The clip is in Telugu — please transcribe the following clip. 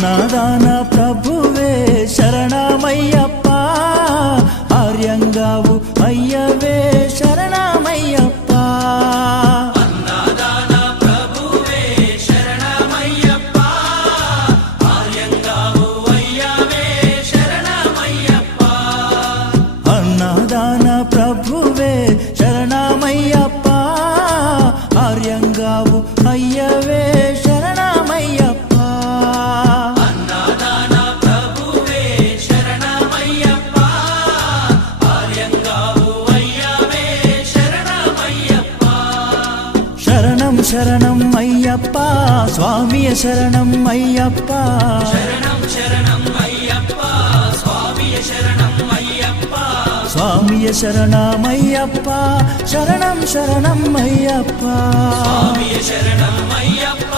అన్నదాన ప్రభువే శరణమయ్యప్ప, ఆర్యంగావు అయ్యవే శరణమయ్యప్ప. అన్నదాన ప్రభువే శరణమయ్యప్ప, ఆర్యంగావు అయ్యవే శరణమయ్యప్ప. అన్నదాన ప్రభువే శరణమయ్యప్ప, ఆర్యంగావు అయ్యవే శరణమయ్యప్ప. అన్నదాన ప్రభువే శరణమయ్యప్ప, ఆర్యంగావు అయ్యవే శరణమయ్యప్ప. శరణం శరణం అయ్యప్ప, స్వామియ శరణం అయ్యప్ప. శరణం శరణం అయ్యప్ప, స్వామియ శరణం అయ్యప్ప. స్వామియ శరణమయ్యప్ప, శరణం శరణం అయ్యప్ప. స్వామియ శరణం అయ్యప్ప,